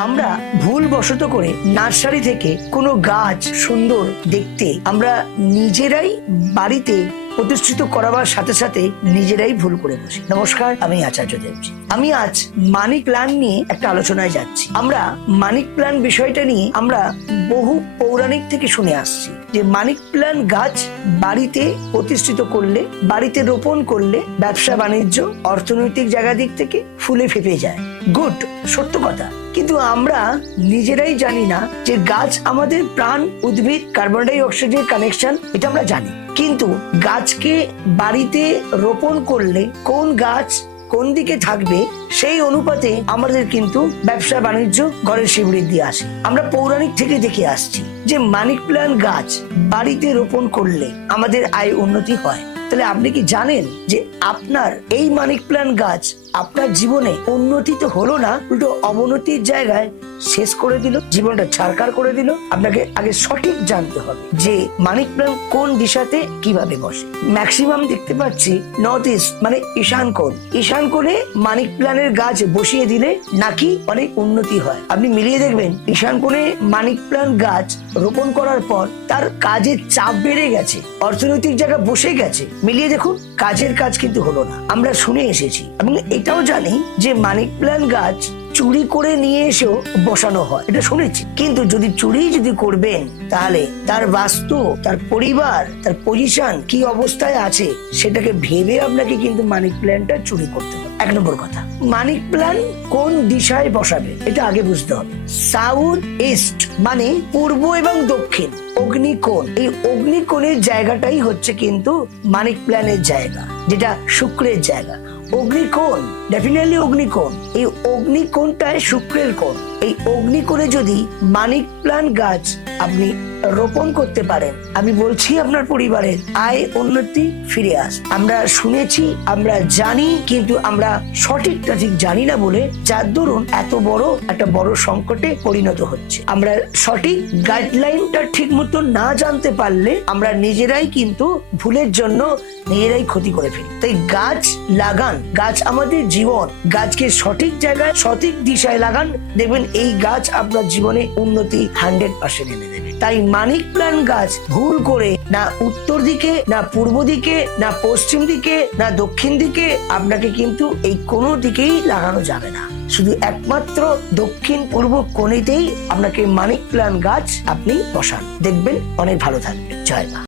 আমরা ভুল বশত করে নার্সারি থেকে কোনো গাছ সুন্দর দেখতে, আমরা নিজেরাই বাড়িতে প্রতিষ্ঠিত করাবার সাথে সাথে নিজেরাই ভুল করে বসি। নমস্কার, আমি আচার্য দেবজি। আমি আজ মানি প্ল্যান নিয়ে একটা আলোচনায় যাচ্ছি। আমরা মানিক প্ল্যান বিষয়টা নিয়ে আমরা বহু পৌরাণিক থেকে শুনে আসছি। যে মানিক প্ল্যান গাছ বাড়িতে প্রতিষ্ঠিত করলে, বাড়িতে রোপণ করলে ব্যবসা বাণিজ্য, অর্থনৈতিক জায়গা দিক থেকে ফুলে ফেপে যায়। গুড, সত্য কথা। কিন্তু আমরা নিজেরাই জানি না যে গাছ আমাদের প্রাণ, উদ্ভিদ কার্বন ডাই অক্সাইডের কানেকশন এটা আমরা জানি। কিন্তু গাছকে বাড়িতে রোপণ করলে কোন গাছ কোন দিকে থাকবে সেই অনুপাতে আমাদের কিন্তু ব্যবসা বাণিজ্য ঘরের শ্রীবৃদ্ধি আসে। আমরা পৌরাণিক থেকে দেখে আসছি যে মানিক প্ল্যান গাছ বাড়িতে রোপণ করলে আমাদের আয় উন্নতি হয়। তাহলে আপনি কি জানেন যে আপনার এই মানিক প্ল্যান গাছ আপনার জীবনে উন্নতি তো হলো না, উল্টো অবনতির জায়গায় শেষ করে দিল, জীবনটা ছাড়কার করে দিল। আপনাকে আগে সঠিক জানতে হবে যে মানিক প্ল্যান কোন দিশাতে কীভাবে বসে। ম্যাক্সিমাম দেখতে পাচ্ছি নর্থ ইস্ট মানে ঈশান কোণ। ঈশান কোণে মানিক প্ল্যানের গাছ বসিয়ে দিলে নাকি অনেক উন্নতি হয়। আপনি মিলিয়ে দেখবেন, ঈশান কোণে মানিক প্ল্যান গাছ রোপণ করার পর তার কাজের চাপ বেড়ে গেছে, অর্থনৈতিক জায়গা বসে গেছে। মিলিয়ে দেখুন, কাজের কাজ কিন্তু হলো না। আমরা শুনে এসেছি। এবং এটাও জানি যে মানিক প্ল্যান গাছ চুরি করে নিয়ে এসেও বসানো হয়। এটা শুনেছি। কিন্তু যদি চুরি যদি করবেন, তাহলে তার বাস্তু, তার পরিবার, তার পজিশন কি অবস্থায় আছে, সেটাকে ভেবে আপনাকে কিন্তু মানিক প্ল্যানটা চুরি করতে হবে। এক নম্বর কথা, মানিক প্ল্যান কোন দিশায় বসাবে, এটা আগে বুঝতে হবে। সাউথ ইস্ট মানে পূর্ব এবং দক্ষিণ, অগ্নিকোণ। এই অগ্নিকোণের জায়গাটাই হচ্ছে কিন্তু মানিক প্ল্যানের জায়গা, যেটা শুক্রের জায়গা। অগ্নিকোণ ডেফিনেটলি অগ্নিকোণ। এই অগ্নিকোণটায় শুক্রের কোণ। এই অগ্নিকোণে যদি মানিক প্লান গাছ আপনি রোপণ করতে পারেন, আমি বলছি আপনার পরিবারের আয় উন্নতি ফিরে আস। আমরা শুনেছি, আমরা জানি, কিন্তু আমরা সঠিকটা ঠিক জানি না বলে যার দরুন এত বড় একটা বড় সংকটে পরিণত হচ্ছে। আমরা সঠিক গাইডলাইনটা ঠিক মতো না জানতে পারলে আমরা নিজেরাই কিন্তু ভুলের জন্য নিজেরাই ক্ষতি করে ফেলি। তাই গাছ লাগান গাছ আমাদের জীবন। গাছকে সঠিক জায়গায়, সঠিক দিশায় লাগান। দেখবেন এই গাছ আপনার জীবনে উন্নতি হান্ড্রেড পার্সেন্ট এনে দেবে। তাই মানিক প্ল্যান গাছ, ভুল করে না উত্তর দিকে, না পূর্ব দিকে, না পশ্চিম দিকে, না দক্ষিণ দিকে, আপনাকে কিন্তু এই কোনো দিকেই লাগানো যাবে না। শুধু একমাত্র দক্ষিণ পূর্ব কোণেতেই আপনাকে মানিক প্ল্যান গাছ আপনি বসান। দেখবেন অনেক ভালো থাকবে। জয় মা।